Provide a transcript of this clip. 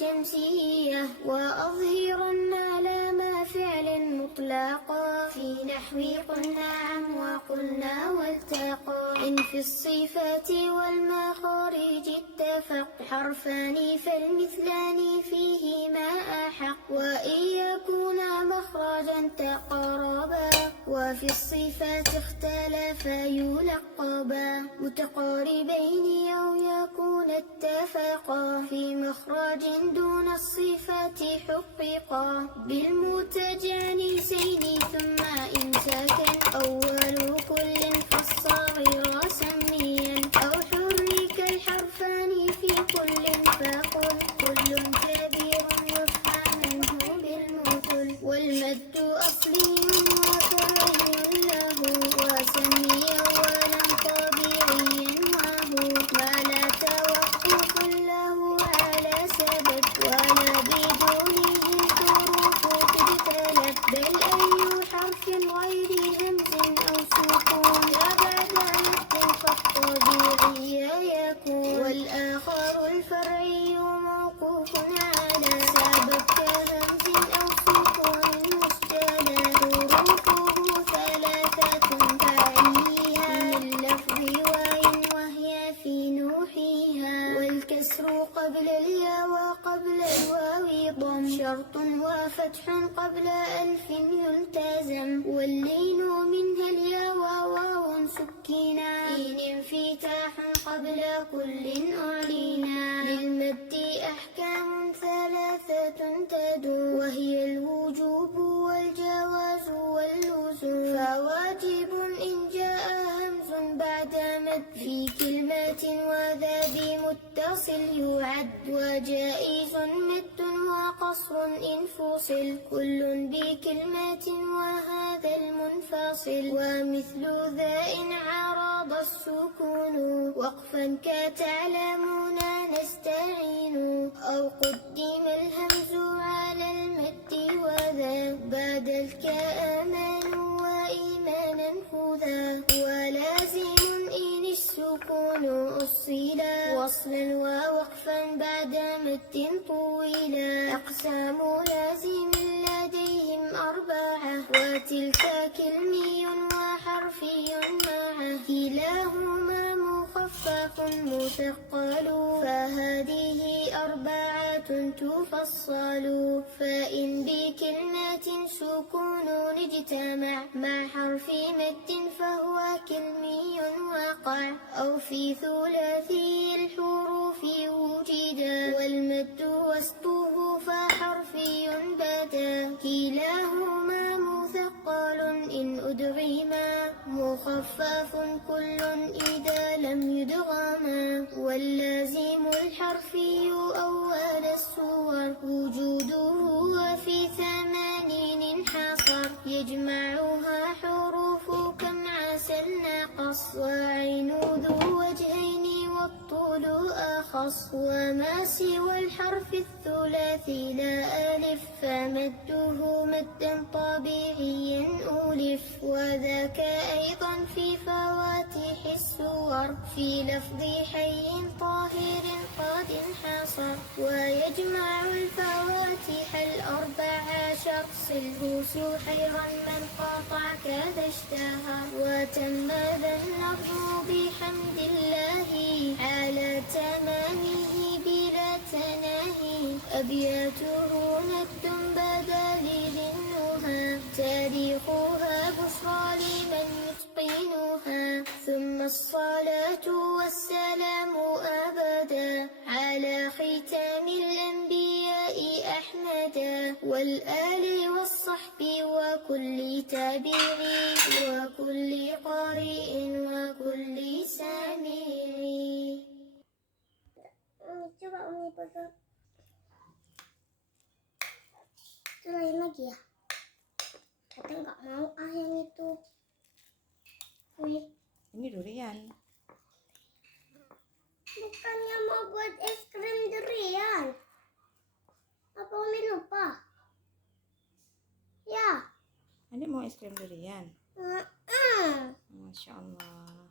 شمسية وأظهرن علامة فعل مطلقا في نحو قلنا عم وقلنا والتقى إن في الصفات والمخارج اتفق حرفان فالمثلان فيهما أحق وإن يكونا مخرجا تقاربا وفي الصفات اختلفا يلقبا متقاربين أو يكون اتفقا في مخرج دون الصفات حققا بالمتجانسين ثم إن سكن أول كل فالصغير سميا أو حرك الحرفان في كل فقل كل كبير يفهم منه بالمثل والمد أصلي وفرعي له وسمي أولا طبيعيا وهو ما لا توقف له على سبب ولا بدونه حروف تجتلب بل أي حرف غير همز أو سكون لا بعد مد فالطبيعي يكون والآخر الفرعي موقوف على سبب كهمز أو سكون مسجلا حروفه ثلاثة فعليها من لفظ وإن وهي في نوحيها والكسر قبل الياء وقبل الواو ضم شرط وفتح قبل ألف يلتزم واللين منها الياء وواو سكنا إن انفتاح قبل كل أعلينا للمد أحكام ثلاثة تدور وهي الوجوب والجواز واللزوم فواجب إن جاء همز بعد مد في كلمة وذا بمتصل يعد وجائز مد وقصر إن فصل كل بكلمة وهذا المنفصل ومثل ذا إن عرض السكون وقفا كتعلمون نستعين أو قدم الهمز على المد وذا بعد الكاء أمان وإيمانا هذا ولازم إن السكون أصلا وصلا ووقفا بعد مد طويلا أقسام لازم لديهم أربعة وتلك كلمي وحرفي معه كلاهما مخفف مثقل فهذه أربعة تفصل فإن بكلمة سكون اجتمع مع حرف مد فهو كلمي وقع أو في ثلاثي الحروف وجدا والمد وسطه فحرفي بدا كلاهما مثقل إن أدغما مخفف كل إذا لم يدغما واللازم الحرفي أول الصور وجوده وفي 80 انحصر يجمعها حروف كم عسل ناقص وعين ذو وجهين والطول أخص وما سوى الحرف الثلاثي لا ألف فمده مدا طبيعيا ألف وذاك أيضا في فواتح السور في لفظ حي طاهر قد انحصر ويجمع الفواتح الأربع عشر صله سحيرا من قاطع كذا اشتهر وتم ذا النظم بحمد الله على تمامه بلا تناهي أبياته ند بدل للنهى تاريخها بشرى لمن يتقنها ثم الصلاة والسلام أبدا على ختام الأنبياء أحمدا والآل والصحب وكل تابعي وكل قارئ وكل سامع. Coba Umi pegang. Itu lain lagi ya. Katanya nggak mau yang itu. Umi. Ini durian. Bukannya mau buat es krim durian. Apa Umi lupa? Ya. Adik mau es krim durian. Masya Allah.